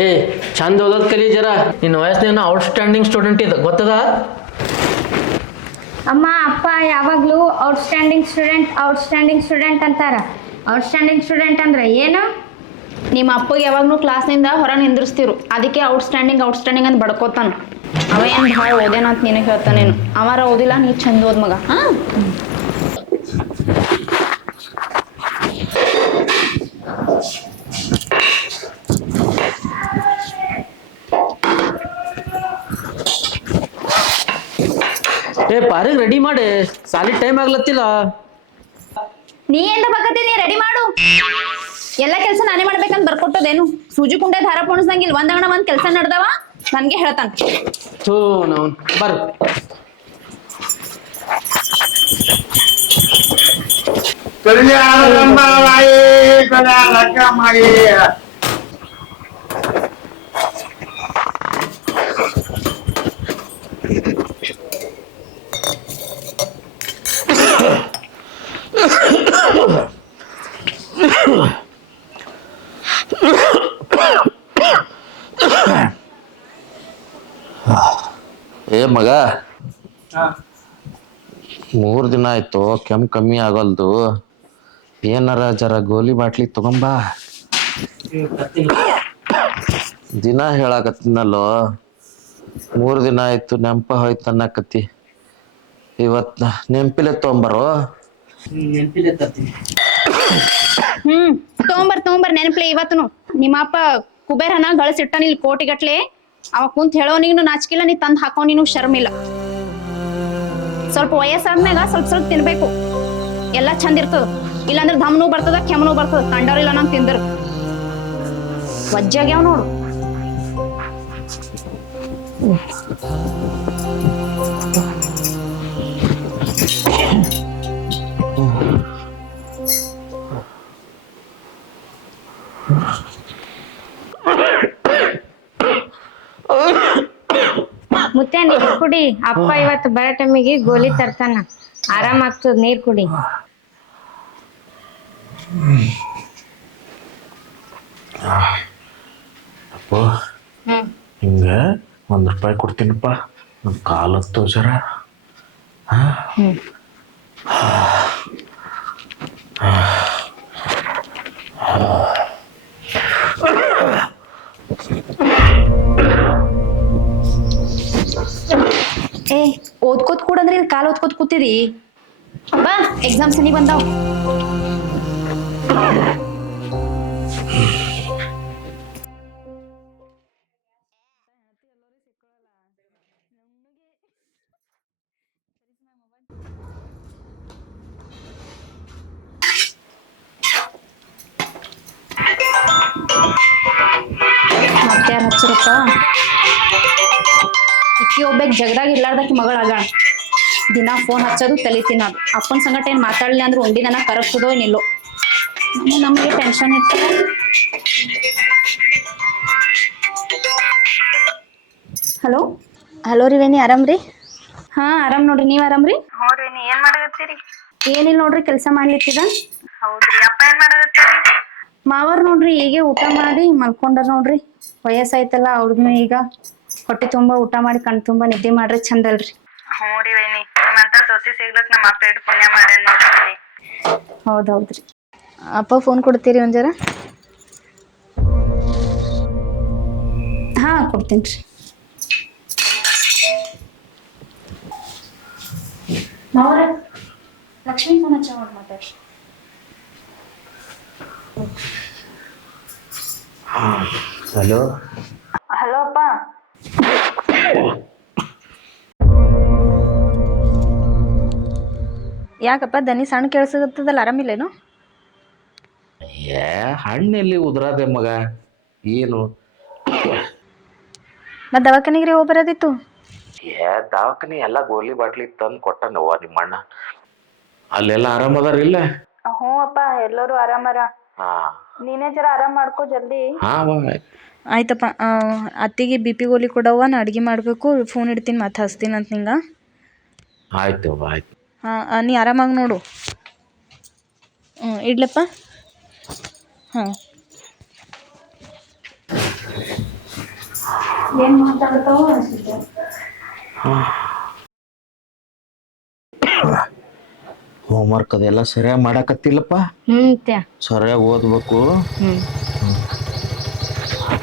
ಏ ಚಂದ ಓದೋದ್ ಕಲಿ ಜರ. ನಿನ್ನ ವಯಸ್ಸಿನ ಔಟ್ಸ್ಟ್ಯಾಂಡಿಂಗ್ ಸ್ಟೂಡೆಂಟ್ ಇದು ಗೊತ್ತದ? ಅಮ್ಮ ಅಪ್ಪ ಯಾವಾಗಲೂ ಔಟ್ಸ್ಟ್ಯಾಂಡಿಂಗ್ ಸ್ಟೂಡೆಂಟ್ ಅಂತಾರ. ಔಟ್ಸ್ಟ್ಯಾಂಡಿಂಗ್ ಸ್ಟೂಡೆಂಟ್ ಅಂದ್ರೆ ಏನು? ನಿಮ್ಮ ಅಪ್ಪಗೆ ಯಾವಾಗಲೂ ಕ್ಲಾಸ್ನಿಂದ ಹೊರ ನಿಂದ್ರಿಸ್ತಿರು, ಅದಕ್ಕೆ ಔಟ್ಸ್ಟ್ಯಾಂಡಿಂಗ್ ಅಂತ ಬಡ್ಕೋತಾನ. ಅವ ಏನು ಭಾಳ ಓದೇನಂತ ನಿನಗೆ ಹೇಳ್ತಾನೇನು? ಅವರ ಓದಿಲ್ಲ, ನೀ ಚಂದ ಓದ್ ಮಗ. ಹಾಂ ಏ ಪಾರಿಗೆ ರೆಡಿ ಮಾಡಿ, ಸಾಲಿ ಟೈಮ್ ಆಗ್ಲತ್ತಿಲ್ಲ. ನೀ ಎಂತ ಬಕತ್ತಿ, ನೀ ರೆಡಿ ಮಾಡು. ಎಲ್ಲ ಕೆಲಸ ನಾನೇ ಮಾಡ್ಬೇಕಂತ ಬರ್ಕೊಟ್ಟದೇನು? ಸೂಜಿ ಕುಂಡೆ ದಾರ ಪೋಣಿಸಂಗಿಲ್ಲ, ಒಂದ್ ಕೆಲಸ ನಡ್ದವ ನನ್ಗೆ ಹೇಳ್ತಾನ. ಥೂ ನಾವು ಬರ್ ಏ ಮಗ, 3 ದಿನ ಆಯ್ತು ಕೆಮ್ಮು ಕಮ್ಮಿ ಆಗಲ್ದು. ಏನಾರ ಜರ ಗೋಲಿ ಬಾಟ್ಲಿ ತಗೊಂಬಾ. ದಿನ ಹೇಳಾಕತ್ತಿನಲ್ಲೋ, 3 ದಿನ ಆಯ್ತು ನೆಂಪ ಹೋಯ್ತು ಅನ್ನಕತ್ತಿ. ಇವತ್ತು ನೆಂಪಿಲೆ ತೊಗೊಂಬರೋ. ತೊಗೊಂಬರ್ ನೆನಪ್ಲೆ. ಇವತ್ತನು ನಿಮ್ಮ ಅಪ್ಪ ಕುಬೇರನ ಗಳಿಸಿಟ್ಟ ಇಲ್ಲಿ ಕೋಟಿಗಟ್ಲೆ. ಅವ ಕುಂತ ಹೇಳೋ ನೀನು ನಾಚಿಕಿಲ್ಲ, ನೀ ತಂದ್ ಹಾಕೋ ನೀನು ಶರ್ಮಿಲ್ಲ. ಸ್ವಲ್ಪ ವಯಸ್ಸಾದ್ಮ್ಯಾಗ ಸ್ವಲ್ಪ ತಿನ್ಬೇಕು, ಎಲ್ಲ ಚಂದ ಇರ್ತದ. ಇಲ್ಲಾಂದ್ರೆ ದಮ್ನು ಬರ್ತದ, ಕೆಮ್ಮನು ಬರ್ತದ. ಕಂಡವ್ರಿಲ್ಲ ನಾನು ತಿಂದ್ರ ವಜ್ಜಾಗ್ಯಾವ ನೋಡು. ಮುತ್ತೆ ನೀರ್ ಕುಡಿ. ಅಪ್ಪ ಇವತ್ತು ಬರೋ ಟೈಮಿಗೆ ಗೋಲಿ ತರ್ತಾನ, ಆರಾಮಾಗ್ತದ. ನೀರ್ ಕುಡಿ. ಅಪ್ಪ ಹಿಂಗ ₹1 ಕೊಡ್ತೀನಪ್ಪ, ನನ್ ಕಾಲತ್ತು ಜರ. ಏ ಓದ್ಕೋತ್ ಕೂಡಂದ್ರೆ ಇಲ್ಲಿ ಕಾಲ್ ಓದ್ಕೋತ್ ಕೂತಿದಿ. ಬಾ, ಎಕ್ಸಾಮ್ ಸನಿ ಬಂದಾವ್. ಮತ್ತ್ಯಾರು ಹಚ್ಚರಪ್ಪ? ಇಕ್ಕಿ ಹೋಗ್ಬೇಕು, ಜಗದಾಗ ಇರ್ಲಾರ್ದಕ್ಕೆ ಮಗಳಾಗ. ದಿನ ಫೋನ್ ಹಚ್ಚೋದು, ತಲೆ ತಿನ್ನೋದು. ಅಪ್ಪನ ಸಂಗಟ ಏನು ಮಾತಾಡಲಿ ಅಂದ್ರೆ ಒಂದಿನ ಕರಗ್ತದೋ ಏನಿಲ್ಲೋ. ನಮಗೆ ಟೆನ್ಷನ್ ಇರ್ತದೆ. ಹಲೋ ರೀ ವೇಣಿ, ಆರಾಮ್ರಿ? ಹಾ ಆರಾಮ್ ನೋಡ್ರಿ, ನೀವ್ ಆರಾಮ್ರಿ? ಹೌದ್ರಿ, ನೀ ಏನ್ ಮಾಡಕತ್ತೀರಿ? ಏನಿಲ್ಲ ನೋಡ್ರಿ, ಕೆಲಸ ಮಾಡ್ಲಿಕ್ಕಿದ. ಹೌದ್ರಿ, ಅಪ್ಪ ಏನ್ ಮಾಡಕತ್ತೀರಿ? ಮಾವರ್ ನೋಡ್ರಿ ಈಗ ಊಟ ಮಾಡಿ ಮಲ್ಕೊಂಡಾರ ನೋಡ್ರಿ. ವಯಸ್ಸಾಯ್ತಲ್ಲ ಅವ್ರದ್ನು, ಈಗ ಹೊಟ್ಟೆ ತುಂಬಾ ಊಟ ಮಾಡಿ ಕಣ್ ತುಂಬಾ ನಿದ್ದೆ ಮಾಡ್ರಿ ಚಂದಲ್ರಿ. ಹ್ಞೂ ರೀ ವೈನಿ, ನಿಮ್ಮಂತ ಸೊಸಿ ಸಿಗ್ಲಕ್ ನಮ್ಮ ಅಪ್ಪ ಇಟ್ಟು ಪುಣ್ಯ ಮಾಡ್ಯಾನ ನೋಡ್ರಿ. ಹೌದೌದ್ರಿ. ಅಪ್ಪ ಫೋನ್ ಕೊಡ್ತೀರಿ ಒಂದ್ ಜರ? ಹಾ ಕೊಡ್ತೀನಿ. ಮಾವರ ಲಕ್ಷ್ಮೀ ಫೋನ್ ಹಚ್ಚ ಮಾತಾಡ್ರಿ. ಹಲೋ ಹಲೋ ಅಪ್ಪ. ಯಾಕಪ್ಪ ದನಿ ಸಣ್ಣ ಕೇಳಿಸತ್ತದಲ್ಲ, ಆರಾಮಿಲ್ಲೇನು? ಹಣ್ಣೆಲ್ಲಿ ಉದ್ರಾದೆ ಮಗ, ಏನು ಮತ್ತೆ ದವಾಖಾನಿಗ್ರಿ ಹೋಗಿ ಬರೋದಿತ್ತು. ದವಾಖಾನಿ ಎಲ್ಲ ಗೋಲಿ ಬಾಟ್ಲಿ ತಂದು ಕೊಟ್ಟನವ್ವ ನಿಮ್ಮಣ್ಣ. ಅಲ್ಲೆಲ್ಲ ಆರಾಮದಾರಿಲ್ಲ? ಹ್ಞೂ ಅಪ್ಪ, ಎಲ್ಲರೂ ಆರಾಮರ. ನೀನೇ ಜರ ಆರಾಮ್ ಮಾಡ್ಕೋ ಜಲ್ದಿ. ಆಯ್ತಪ್ಪ. ಅತ್ತಿಗೆ BP ಗೋಲಿ ಕೊಡವ್ವ, ನಾ ಅಡ್ಗೆ ಮಾಡಬೇಕು. ಫೋನ್ ಇಡ್ತೀನಿ, ಮತ್ತೆ ಹಚ್ತೀನಿ ಅಂತ ನಿಂಗೆ. ಆಯ್ತು ಆಯ್ತು. ಹಾಂ, ನೀ ಆರಾಮಾಗಿ ನೋಡು. ಇಡ್ಲಪ್ಪ. ಹಾಂ. ಏನ್ ಮಾತಾಡ್ತಾವ ಅನ್ಸುತ್ತೆ. ಹೋಮ್ವರ್ಕ್ ಅದೆಲ್ಲ ಸರಿಯಾಗಿ ಮಾಡಕತ್ತಿಲ್ಲಪ್ಪ. ಮುತ್ಯ. ಸರಿಯಾಗಿ ಓದ್ಬೇಕು.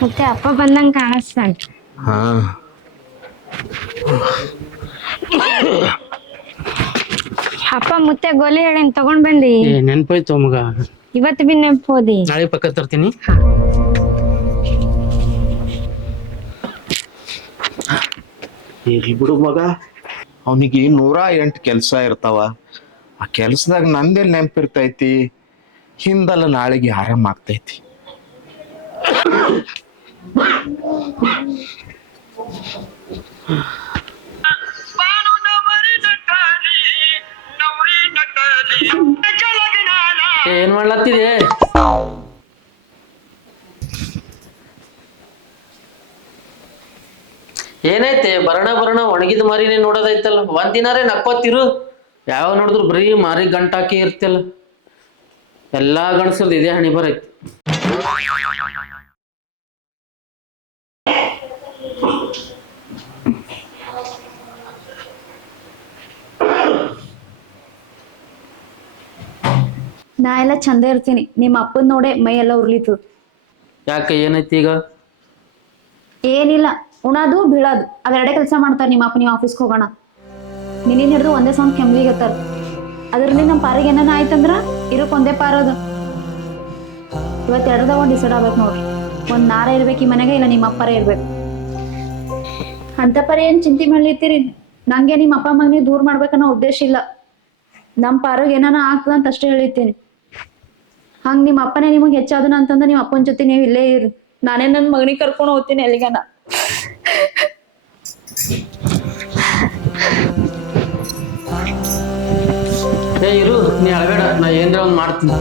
ಮತ್ತೆ ಅಪ್ಪ ಬಂದಂಗ ಕಾಣಿಸ್ತಾನ. ಹಾ ಅಪ್ಪ ಮುತ್ತೆ ಗೋಲಿ ಹೇಳೇನ್ ತಗೊಂಡ್ ಬಂದಿ. ನೆನ್ಪಾಯ್ತು ಮಗ, ಇವತ್ತು ಬಿ ನೆನಪು ಹೋದಿ. ನಾಳೆ ಪಕ್ಕ ತರ್ತೀನಿ. ಇರ್ಲಿ ಬಿಡು ಮಗ, ಅವನಿಗೆ 108 ಕೆಲಸ ಇರ್ತಾವ. ಆ ಕೆಲ್ಸದಾಗ ನಂದೆಲ್ಲಿ ನೆನಪಿರ್ತೈತಿ, ಹಿಂದಲ್ಲ ನಾಳೆಗೆ ಆರಾಮ ಆಗ್ತೈತಿ. ಏನ್ ಮಾಡ್ಲತ್ತಿದೆ? ಏನೈತೆ ಬರಣ ಒಣಗಿದ ಮಾರಿನೇ ನೋಡೋದೈತಲ್ಲ. ಒಂದಿನಾರೇ ನಕ್ಕೋತಿರು. ಯಾವ ನೋಡಿದ್ರು ಬರೀ ಮಾರಿ ಗಂಟಾಕಿ ಇರ್ತಲ್ಲ. ಎಲ್ಲಾ ಗಣಸರ್ದು ಇದೇ ಹಣಿ ಬರೈತಿ. ನಾ ಎಲ್ಲ ಚಂದ ಇರ್ತೀನಿ, ನಿಮ್ಮ ಅಪ್ಪನ ನೋಡೆ ಮೈ ಎಲ್ಲ ಉರ್ಲಿತು. ಯಾಕೆ ಏನೈತಿ ಈಗ? ಏನಿಲ್ಲ, ಉಣಾದು ಬೀಳೋದು ಅವೆರಡೇ ಕೆಲಸ ಮಾಡ್ತಾರೆ ನಿಮ್ಮ ಅಪ್ಪ. ನೀವು ಆಫೀಸ್ಗೆ ಹೋಗೋಣ ನಿನ್ನೆ ಹಿಡಿದು ಒಂದೇ ಸೌಂಡ್ ಕೆಮ್ಮಿಗತ್ತಾರ. ಅದ್ರಲ್ಲಿ ನಮ್ಮ ಪಾರಿಗೆ ಏನಾನ ಆಯ್ತಂದ್ರ ಇರಕ್ ಒಂದೇ ಪಾರದು. ಇವತ್ತು ಎರಡದಾಗ ಒಂದು ಡಿಸೈಡ್ ಆಗ್ಬೇಕು ನೋಡ್ರಿ. ಒಂದ್ ನಾರ ಇರ್ಬೇಕು ಈ ಮನೆಗೆ, ಇಲ್ಲ ನಿಮ್ಮ ಅಪ್ಪರೇ ಇರ್ಬೇಕು. ಅಂತ ಪರಿ ಏನ್ ಚಿಂತೆ ಮಾಡ್ಲಿತ್ತೀರಿ? ನಂಗೆ ನಿಮ್ಮ ಅಪ್ಪ ಮಗನಿಗೆ ದೂರ ಮಾಡ್ಬೇಕನ್ನೋ ಉದ್ದೇಶ ಇಲ್ಲ. ನಮ್ಮ ಪಾರಿಗೆ ಏನಾನ ಆಗ್ತದ ಅಂತ ಅಷ್ಟೇ ಹೇಳಿರ್ತೀನಿ. ಹಂಗ ನಿಮ್ಮ ಅಪ್ಪನೇ ನಿಮಗೆ ಹೆಚ್ಚಾದನ ಅಂತಂದ್ರೆ ನಿಮ್ಮ ಅಪ್ಪನ ಜೊತೆ ನೀವು ಇಲ್ಲೇ ಇರಿ. ನಾನೇ ನನ್ನ ಮಗನಿಗೆ ಕರ್ಕೊಂಡು ಹೋಗ್ತೀನಿ ಎಲ್ಲಿಗಾನ. ಇರು, ನೀ ಅಳಬೇಡ, ನಾ ಏನ್ರ ಒಂದ್ ಮಾಡ್ತೀನಿ.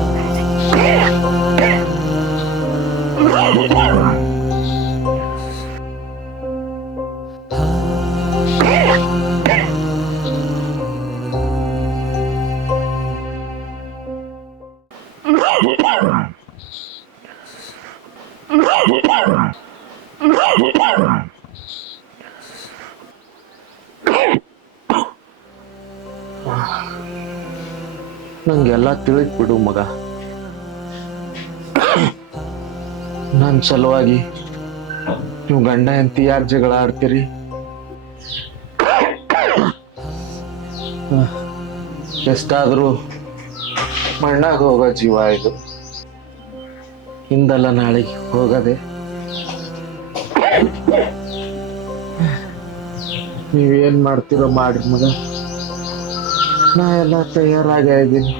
ನಂಗೆಲ್ಲ ತಿಳಿದ್ ಬಿಡು ಮಗ. ನನ್ ಸಲುವಾಗಿ ನೀವು ಗಂಡ ಹೆಂಡತಿ ಯಾಕೆ ಜಗಳ ಆಡ್ತೀರಿ? ಎಷ್ಟಾದ್ರೂ ಮಣ್ಣಾಗ ಹೋಗೋ ಜೀವ ಇದು. ಹಿಂದಲ್ಲ ನಾಳೆಗೆ ಹೋಗದೆ. ನೀವೇನ್ ಮಾಡ್ತೀರೋ ಮಾಡ್ರಿ ಮಗ, ನಾ ಎಲ್ಲ ತಯಾರಾಗ ಇದ್ದೀನಿ.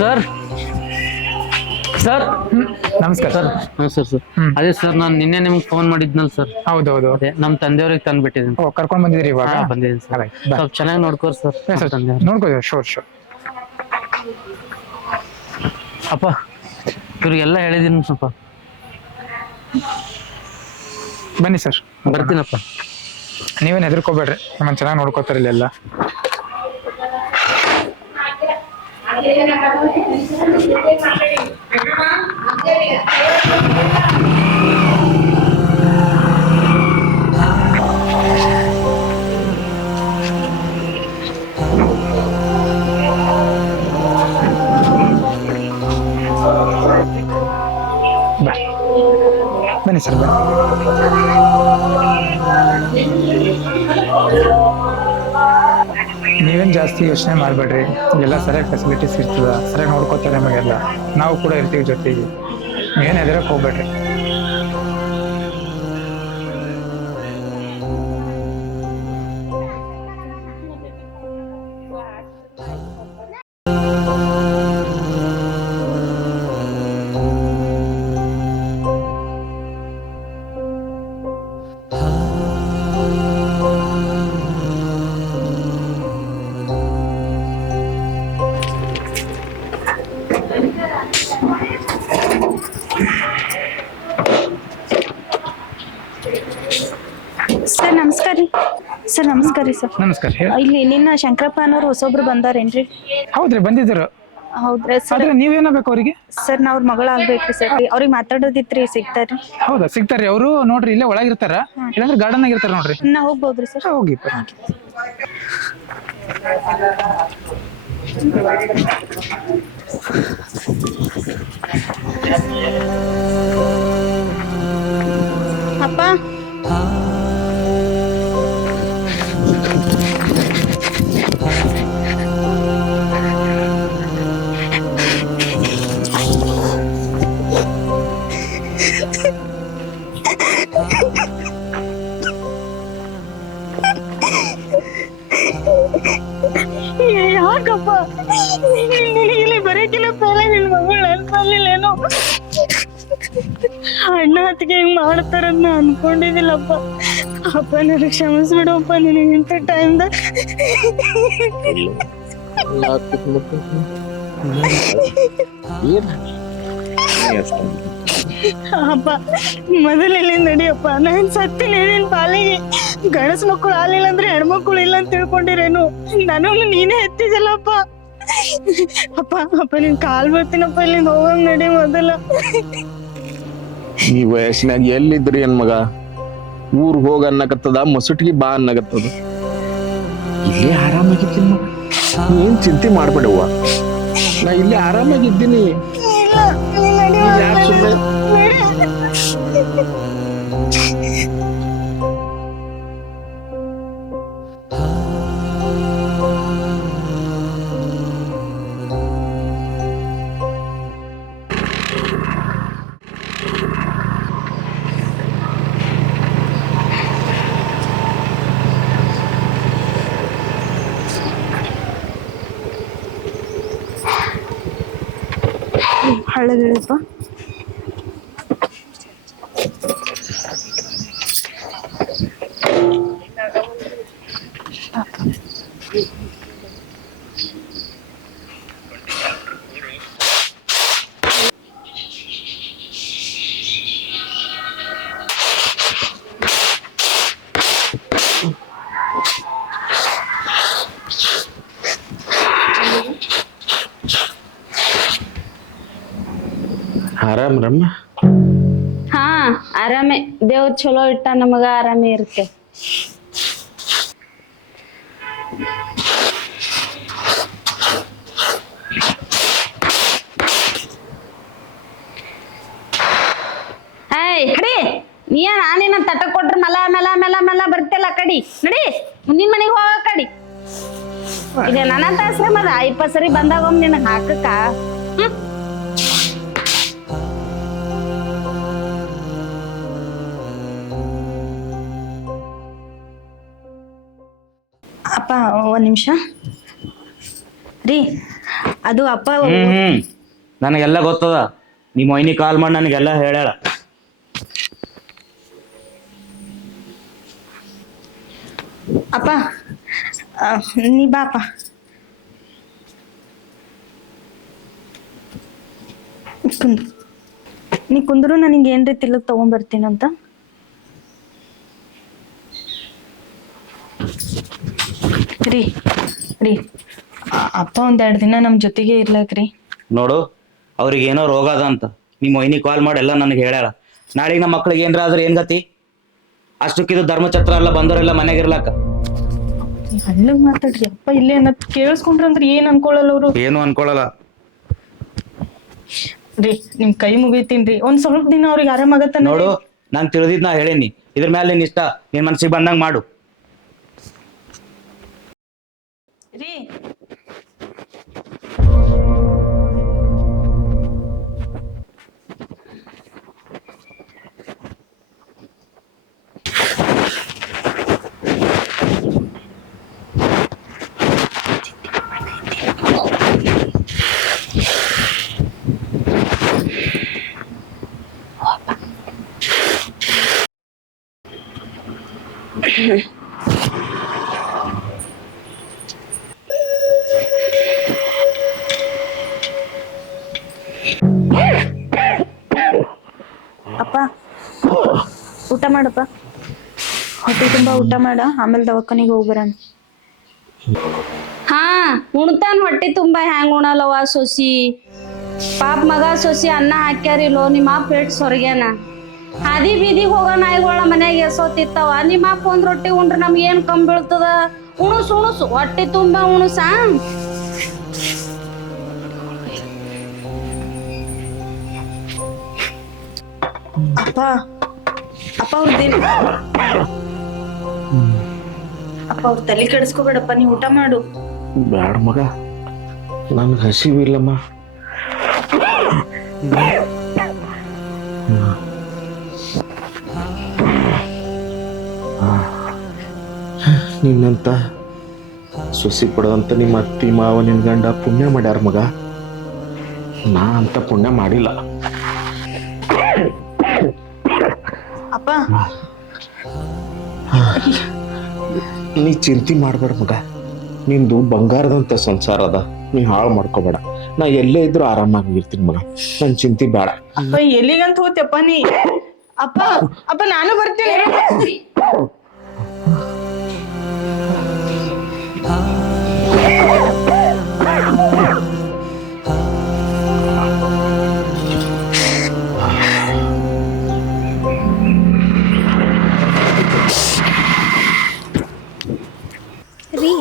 ಸರ್ ಸರ್ ನಮಸ್ಕಾರ ಸರ್. ಸರ್ ಸರ್ ಅದೇ ಸರ್, ನಾನು ನಿನ್ನೆ ನಿಮ್ಗೆ ಫೋನ್ ಮಾಡಿದ್ನಲ್ಲ ಸರ್. ಹೌದೌದು. ಅದೇ ನಮ್ಮ ತಂದೆಯವ್ರಿಗೆ ತಂದ್ಬಿಟ್ಟಿದ್ದೀನಿ. ಓ, ಕರ್ಕೊಂಡ್ ಬಂದಿದ್ರಿ ಇವಾಗ? ಬಂದಿದ್ದೀನಿ ಸರ್. ಸ್ವಲ್ಪ ಚೆನ್ನಾಗಿ ನೋಡ್ಕೋರಿ ಸರ್. ನೋಡ್ಕೋತೀವಿ. ಶೋರ್. ಅಪ್ಪ ಇವ್ರಿಗೆಲ್ಲ ಹೇಳಿದೀನಿ. ಸ್ವಲ್ಪ ಬನ್ನಿ ಸರ್. ಬರ್ತೀನಪ್ಪ. ನೀವೇನು ಹೆದರ್ಕೋಬೇಡ್ರಿ, ನಿಮ್ಮನ್ನ ಚೆನ್ನಾಗಿ ನೋಡ್ಕೋತಾರ ಇಲ್ಲೆಲ್ಲ. ಬನ್ನಿ ಸರ್, ಬನ್ನಿ. ನೀವೇನು ಜಾಸ್ತಿ ಯೋಚನೆ ಮಾಡಬೇಡ್ರಿ, ಎಲ್ಲ ಸರಿಯಾಗಿ ಫೆಸಿಲಿಟೀಸ್ ಇರ್ತದ, ಸರಿಯಾಗಿ ನೋಡ್ಕೋತಾರೆ ನಮಗೆಲ್ಲ. ನಾವು ಕೂಡ ಇರ್ತೀವಿ ಜೊತೆಗೆ, ಏನು ಹೆದರಕ್ಕೆ ಹೋಗ್ಬೇಡ್ರಿ. ಸರ್ ನಮಸ್ಕಾರ ರೀ ಸರ್. ನಮಸ್ಕಾರ ಹೇಳಿ. ಇಲ್ಲಿ ನಿನ್ನ ಶಂಕರಪ್ಪ ಅನ್ನೋರು ಹೊಸೊಬ್ರು ಬಂದಾರೇನ್ರಿ? ಹೌದ್ರಿ ಬಂದಿದ್ರು. ಹೌದ್ರಿ ಸರ್. ಆದ್ರೆ ನೀವೇನಾಗಬೇಕು ಅವರಿಗೆ? ಸರ್ ನಾವ್ ಮಗಳಾಗ್ಬೇಕ್ರಿ ಸರ್. ಅವ್ರಿಗೆ ಮಾತಾಡೋದಿತ್ರಿ, ಸಿಗ್ತಾರ್ರಿ? ಹೌದಾ, ಸಿಗ್ತಾರ್ರಿ ಅವರು. ನೋಡ್ರಿ ಇಲ್ಲೇ ಒಳಗಿರ್ತಾರ, ಇಲ್ಲಾಂದ್ರೆ ಗಾರ್ಡನ್ ಆಗಿರ್ತಾರ ನೋಡ್ರಿ. ನಾ ಹೋಗ್ಬೋದ್ರಿ ಸರ್? ಹೋಗಿ. ಅಪ್ಪ ಯಾಕಪ್ಪ ಇಲ್ಲಿ ಬರೋಕಿಲ್ಲ ಪೇಲೆ ನಿನ್ ಮಗಳು ಅನ್ಕೊಳ್ಳಿಲ್ಲೇನೋ? ಅಣ್ಣ ಹತ್ತಿಗೆ ಹಿಂಗ್ ಮಾಡ್ತಾರನ್ನ ಅನ್ಕೊಂಡಿದ್ದಿಲ್ಲಪ್ಪ. ಅಪ್ಪ ನನಗೆ ಕ್ಷಮಿಸ್ಬಿಡಪ್ಪ, ನಿನಗೆ ಇಂಥ ಟೈಮ್ದಾಗ. ಅಪ್ಪ ಮೊದಲೆಲ್ಲಿ ನಡಿಯಪ್ಪ, ನಾನ್ ಸತ್ತೀನಿ ನಿನ್ ಪಾಲಿಗೆ. ಗಣಸ್ ಮಕ್ಕಳು ಆಲಿಲ್ಲ ಅಂದ್ರೆ ಹೆಣ್ಮಕ್ಳು ಇಲ್ಲ ಅಂತ ತಿಳ್ಕೊಂಡಿರೇನು? ನನಗೂ ನೀನೇ ಎತ್ತಿದಲ್ಲಪ್ಪ. ಅಪ್ಪ ಅಪ್ಪ ನಿನ್ ಕಾಲ್ ಬರ್ತೀನಪ್ಪ, ಇಲ್ಲಿಂದ ಹೋಗಂಗ್ ನಡಿ ಮೊದಲ. ಈ ವಯಸ್ಸಿನಾಗ ಎಲ್ಲಿದ್ರಿ ಏನ್ ಮಗ? ಊರ್ ಹೋಗ ಅನ್ನಕತ್ತದ, ಮಸುಟಿಗೆ ಬಾ ಅನ್ನಕತ್ತದ. ಇಲ್ಲೇ ಆರಾಮಾಗಿದ್ದೀನಿ ಮಗ, ಏನ್ ಚಿಂತೆ ಮಾಡ್ಬೇಡವ್ವ. ನಾ ಇಲ್ಲೇ ಆರಾಮಾಗಿದ್ದೀನಿ. ಯಾಕ್ ಸುಮ್ನೆ? ಹಳ್ಳದಿಳಪ್ಪ. ಆರಾಮ್ ರಮ್ಮ? ಹಾ ಆರಾಮೇ, ದೇವ್ರ ಚಲೋ ಇಟ್ಟ ನಮಗ ಆರಾಮೇ ಇರುತ್ತೆ. ಕಡಿ ನೀ ನಾನೇನ ತಟ ಕೊಟ್ರ ಮಲ ಮೆಲ ಮೆಲ ಮೆಲ ಬರ್ತಿಲ್ಲ. ಕಡಿ ನಡಿ, ಮುಂದಿನ ಮನೆಗೆ ಹೋಗ. ಕಡಿ ಈಗ ನನ್ನ ಆಶ್ರಮ ಅದ, 20 ಸರಿ ಬಂದಾಗ ಒಮ್ಮೆ ನಿನಗೆ ಹಾಕಕ್ಕ. ಅಪ್ಪ ಒಂದ್ ನಿಮಿಷ ರೀ. ಅದು ಅಪ್ಪ ನನಗೆಲ್ಲ ಗೊತ್ತದ. ನಿಮ್ಮ ಮೊಯ್ನಿ ಕಾಲ್ ಮಾಡಿ ನನಗೆಲ್ಲ ಹೇಳ್ಯಾಳ. ಅಪ್ಪ ನೀ ಬಾಪ. ನೀ ಕುಂದ್ರು ನನಗೆ ಏನ್ರಿ ತಿಲ್ಲಕ್ ತಗೊಂಡ್ಬರ್ತೀನಂತ. ರೀ ರೀ ಅಪ್ಪ ಒಂದ್ 2 ದಿನ ನಮ್ ಜೊತೆಗೆ ಇರ್ಲಕ್ರಿ. ನೋಡು, ಅವ್ರಿಗೆ ಏನೋ ರೋಗ ಅದ ಅಂತ ನಿಮ್ಮ ಮೊಯ್ನಿ ಕಾಲ್ ಮಾಡಿ ಎಲ್ಲ ನನಗೆ ಹೇಳ್ಯಾಳ. ನಾಳೆಗೆ ನಮ್ಮ ಮಕ್ಳಿಗೆ ಏನ್ರ ಆದ್ರೆ ಏನ್ ಗತಿ? ಅಷ್ಟಕ್ಕಿದು ಧರ್ಮಛತ್ರ ಎಲ್ಲ ಬಂದವರೆಲ್ಲ ಮನೆಗಿರ್ಲಾಕ. ಹಳ್ಳ ಮಾತಾಡ್ರಿ ಅಪ್ಪ. ಇಲ್ಲೇ ಅನ್ನತ್ ಕೇಳಿಸ್ಕೊಂಡ್ರಂದ್ರ ಏನ್ ಅನ್ಕೊಳಲ್ಲ ಅವ್ರು? ಏನು ಅನ್ಕೊಳಲ್ಲ ರೀ. ನಿಮ್ ಕೈ ಮುಗಿತೀನ್ರಿ, ಒಂದ್ ಸ್ವಲ್ಪ ದಿನ ಅವ್ರಿಗೆ ಆರಾಮಾಗತ್ತ. ನೋಡು, ನಾನ್ ತಿಳಿದಿದ್ ನಾ ಹೇಳೇನಿ. ಇದ್ರ ಮೇಲೆ ನಿನ್ ಇಷ್ಟ, ನಿನ್ ಮನ್ಸಿಗೆ ಬಂದಂಗ್ ಮಾಡು. ರೀ ಅಪ್ಪ ಊಟ ಮಾಡಪ್ಪ. ಹೊಟ್ಟೆ ತುಂಬಾ ಊಟ ಮಾಡ, ಆಮೇಲೆ ದವಾಖಾನಿಗೆ ಹೋಗ್ಬರನ್. ಹಾ ಉಣ್ತಾನ್ ಹೊಟ್ಟಿ ತುಂಬಾ ಹ್ಯಾಂಗ ಉಣಲ್ಲವ ಸೊಸಿ. ಪಾಪ ಮಗ ಸೊಸಿ ಅನ್ನ ಹಾಕ್ಯಾರಿಲ್ಲೋ ನಿಮ್ಮ ಅಪ್ಪ ಪೇಟ್ ಸೊರ್ಗ್ಯಾನ. ಹಾದಿ ಬೀದಿಗೆ ಹೋಗೋ ನಾಯಿಗಳ ಮನ್ಯಾಗ ಎಸೋತಿರ್ತಾವ. ನಿಮ್ಮ ಅಪ್ಪ ಒಂದ್ ರೊಟ್ಟಿ ಉಂಡ್ರ ನಮ್ಗೆ ಏನ್ ಕಮ್ಮಿ ಬೀಳ್ತದ? ಉಣುಸು ಉಣುಸು ಹೊಟ್ಟಿ ತುಂಬಾ ಉಣುಸಾ. ಅಪ್ಪ ಅಪ್ಪ ಅವ್ರದ್ದೇನು ಅಪ್ಪ ಅವ್ರ ತಲೆ ಕೆಡಿಸ್ಕೋಬೇಡಪ್ಪ, ನೀ ಊಟ ಮಾಡು. ಬ್ಯಾಡ ಮಗ, ನನ್ಗೆ ಹಸಿವಿಲ್ಲಮ್ಮ. ನಿನ್ನಂತ ಸೊಸಿ ಕೊಡೋದಂತ ನಿಮ್ಮ ಅತ್ತಿ ಮಾವ ನಿನ್ ಗಂಡ ಪುಣ್ಯ ಮಾಡ್ಯಾರ ಮಗ. ನಾ ಅಂತ ಪುಣ್ಯ ಮಾಡಿಲ್ಲ. ಅಪ್ಪ ನೀ ಚಿಂತೆ ಮಾಡ್ಬೇಡ ಮಗ, ನಿಂದು ಬಂಗಾರದಂತ ಸಂಸಾರ ಅದ, ನೀ ಹಾಳು ಮಾಡ್ಕೋಬೇಡ. ನಾ ಎಲ್ಲೇ ಇದ್ರು ಆರಾಮಾಗಿ ಇರ್ತೀನಿ ಮಗ, ನನ್ ಚಿಂತೆ ಬೇಡ. ಅಪ್ಪ ಎಲ್ಲಿಗಂತ ಹೋಗ್ತಪ್ಪ ನೀ? ಅಪ್ಪ ಅಪ್ಪ ನಾನು ಬರ್ತೀನಿ. ರೀ,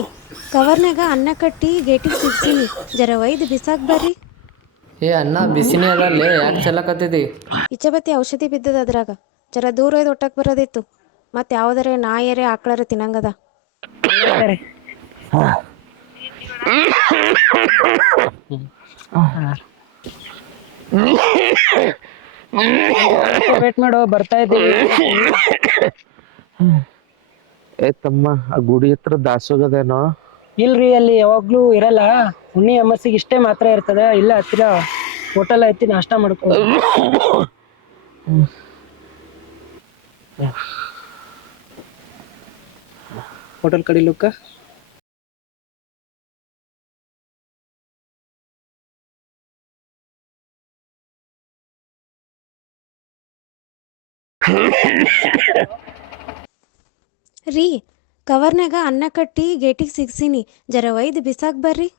ಕವರ್ನಾಗ ಅನ್ನ ಕಟ್ಟಿ ಗೇಟಿಗೆ ಸಿಗ್ತೀನಿ, ಜರ ಒಯ್ದು ಬಿಸಾಕ್ ಬರ್ರಿ. ಏ ಅನ್ನ ಬಿಸಿನೇ ಅದಲ್ಲೇ, ಯಾಕೆ ಚೆಲ್ಲಕತ್ತಿದಿ? ಇಚ್ಚಬತ್ತಿ ಔಷಧಿ ಬಿದ್ದದ ಅದ್ರಾಗ, ಜರ ದೂರ ಒಯ್ದು ಒಟ್ಟಕ್ಕೆ ಬರೋದಿತ್ತು. ಮತ್ತೆ ಯಾವುದರ ನಾಯರೇ ಆಕಳರ ತಿನ್ನಂಗದ. ವೇಟ್ ಮಾಡೋ, ಬರ್ತಾ ಇದ್ದೀವಿ. ಏ ತಮ್ಮ, ಆ ಗುಡಿ ಹತ್ರ ದಾಸೋಗದೇನೋ? ಇಲ್ರಿ, ಅಲ್ಲಿ ಯಾವಾಗ್ಲೂ ಇರಲ್ಲ. ಹುಣ್ಣಿ ಅಮಾಸಿಗೆ ಇಷ್ಟೇ ಮಾತ್ರ ಇರ್ತದ. ಇಲ್ಲ ಹತ್ತಿರ ಹೋಟೆಲ್ ಐತಿ, ನಾಷ್ಟ ಮಾಡ್ಕೊ. ಹೋಟೆಲ್ ಕಡಿಲುಕ್ಕ ರೀ, ಕವರ್ನಾಗ ಅನ್ನ ಕಟ್ಟಿ ಗೇಟಿಗೆ ಸಿಗ್ಸೀನಿ, ಜರ ಒಯ್ದು ಬಿಸಾಕ್ ಬರ್ರಿ.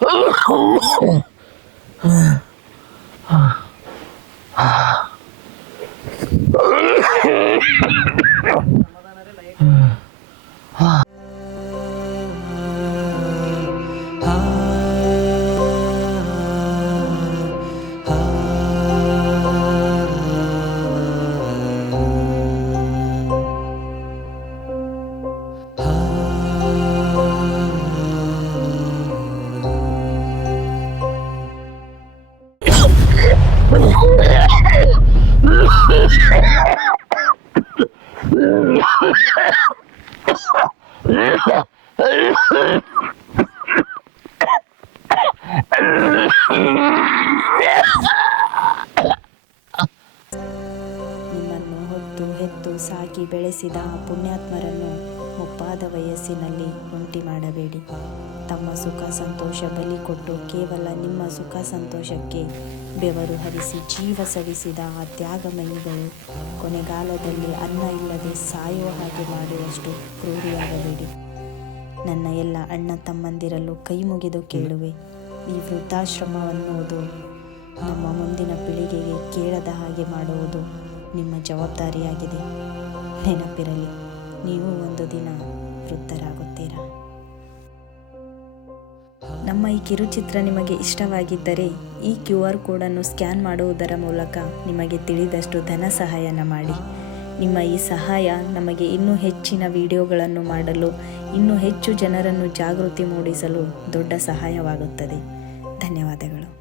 ನಿಮ್ಮನ್ನು ಹೊತ್ತು ಹೆತ್ತು ಸಾಕಿ ಬೆಳೆಸಿದ ಆ ಪುಣ್ಯಾತ್ಮರನ್ನು ಮುಪ್ಪಾದ ವಯಸ್ಸಿನಲ್ಲಿ ಒಂಟಿ ಮಾಡಬೇಡಿ. ತಮ್ಮ ಸುಖ ಸಂತೋಷ ಬಲಿ ಕೊಟ್ಟು ಕೇವಲ ನಿಮ್ಮ ಸುಖ ಸಂತೋಷಕ್ಕೆ ಬೆವರು ಹರಿಸಿ ಜೀವ ಸವಿಸಿದ ಆ ತ್ಯಾಗಮಯಿಗಳು ಕೊನೆಗಾಲದಲ್ಲಿ ಅನ್ನ ಇಲ್ಲದೆ ಸಾಯುವ ಹಾಗೆ ಮಾಡುವಷ್ಟು ಕ್ರೂರಿಯಾಗಬೇಡಿ. ನನ್ನ ಎಲ್ಲ ಅಣ್ಣ ತಮ್ಮಂದಿರಲ್ಲೂ ಕೈ ಮುಗಿದು ಕೇಳುವೆ, ಈ ವೃದ್ಧಾಶ್ರಮವನ್ನುವುದು ನಮ್ಮ ಮುಂದಿನ ಪೀಳಿಗೆಗೆ ಕೇಳದ ಹಾಗೆ ಮಾಡುವುದು ನಿಮ್ಮ ಜವಾಬ್ದಾರಿಯಾಗಿದೆ. ನೆನಪಿರಲಿ, ನೀವು ಒಂದು ದಿನ ವೃದ್ಧರಾಗುತ್ತೀರಾ. ನಮ್ಮ ಈ ಕಿರುಚಿತ್ರ ನಿಮಗೆ ಇಷ್ಟವಾಗಿದ್ದರೆ ಈ QR ಕೋಡನ್ನು ಸ್ಕ್ಯಾನ್ ಮಾಡುವುದರ ಮೂಲಕ ನಿಮಗೆ ತಿಳಿದಷ್ಟು ಧನ ಸಹಾಯನ ಮಾಡಿ. ನಿಮ್ಮ ಈ ಸಹಾಯ ನಮಗೆ ಇನ್ನೂ ಹೆಚ್ಚಿನ ವಿಡಿಯೋಗಳನ್ನು ಮಾಡಲು, ಇನ್ನೂ ಹೆಚ್ಚು ಜನರನ್ನು ಜಾಗೃತಿ ಮೂಡಿಸಲು ದೊಡ್ಡ ಸಹಾಯವಾಗುತ್ತದೆ. ಧನ್ಯವಾದಗಳು.